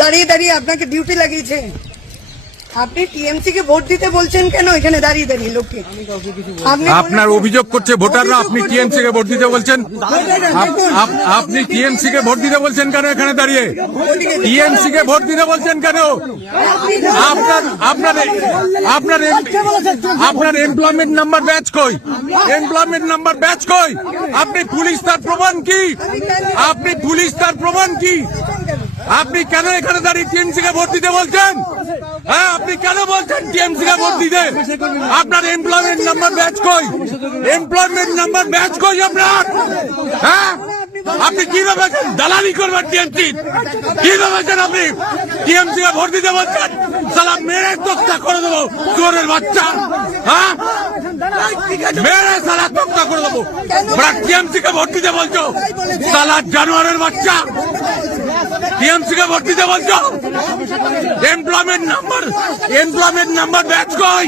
দাঁড়িয়ে দাঁড়িয়ে আপনাকে ডিউটি লাগিয়েছে। আপনি টিএমসি কে ভোট দিতে বলছেন কেন এখানে দাঁড়িয়ে দাঁড়িয়ে লোককে? আপনার অভিযোগ করছে ভোটাররা আপনি টিএমসি কে ভোট দিতে বলছেন। আপনি টিএমসি কে ভোট দিতে বলছেন কেন এখানে দাঁড়িয়ে? টিএমসি কে ভোট দিতে বলছেন কেন? আপনার এমপ্লয়মেন্ট নাম্বার ব্যাচ কই? এমপ্লয়মেন্ট নাম্বার ব্যাচ কই? আপনি পুলিশ, তার প্রমাণ কি? আপনি পুলিশ, তার প্রমাণ কি? আপনি কেন এখানে দাঁড়িয়ে টিএমসি কে ভোট দিতে বলছেন? হ্যাঁ, আপনি কেন বলছেন টিএমসি কে ভোট দিতে? আপনার এমপ্লয়মেন্ট নাম্বার ব্যাচ কই? এমপ্লয়মেন্ট নাম্বার ব্যাচ কই আপনার? হ্যাঁ, আপনি কি ভেবেছেন দালালি করবেন টিএমসি? কি ভেবেছেন আপনি টিএমসি কে ভোট দিতে বলছেন? সালা মেরে তক্তা করে দেবো চোরের বাচ্চা। হ্যাঁ, মেরে সালা তক্তা করে দেবো। টিএমসি কে ভোট দিতে বলছো সালা জানোয়ারের বাচ্চা? টিএমসি কে ভোট দিতে বলছো? এমপ্লয়মেন্ট নাম্বার ব্যাচ কই?